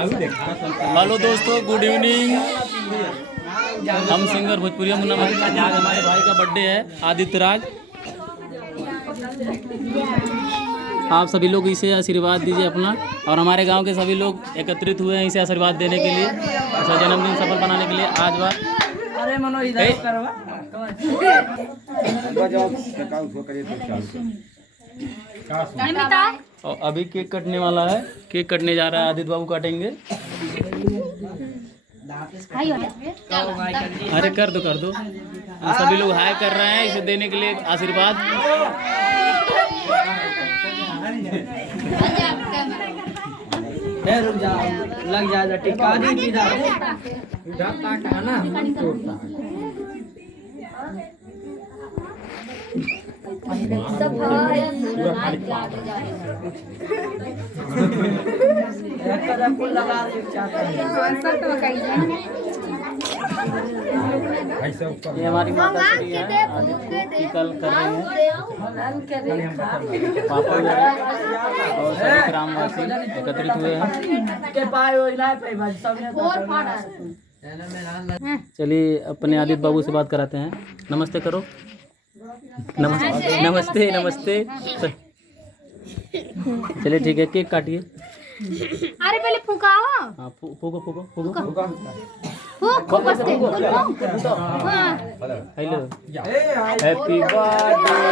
Hello दोस्तों, good evening. हम singer Bhojpuri Munna Malik, आज हमारे भाई का बर्थडे है, आदित्य राज। आप सभी लोग इसे आशीर्वाद दीजिए अपना, और हमारे गांव के सभी लोग एकत्रित हुए हैं इसे आशीर्वाद देने के लिए, इसका जन्मदिन सफल बनाने के लिए। आज बार और अभी केक कटने वाला है, केक कटने जा रहा है, आदित्य बाबू काटेंगे। अरे कर दो सभी लोग हाय कर रहे हैं इसे देने के लिए आशीर्वाद। रुक जा, लग जाएगा टिक्का ये हमारी माता श्री है, कल कर रही है पापा वगैरह और सभी ग्रामवासी एकत्रित हुए हैं। चलिए अपने आदित्य बाबू से बात कराते हैं। नमस्ते करो। नमस्ते नमस्ते। चलिए ठीक है, केक काटिए। अरे पहले फुकाओ। हाँ फूको। Hello, happy birthday.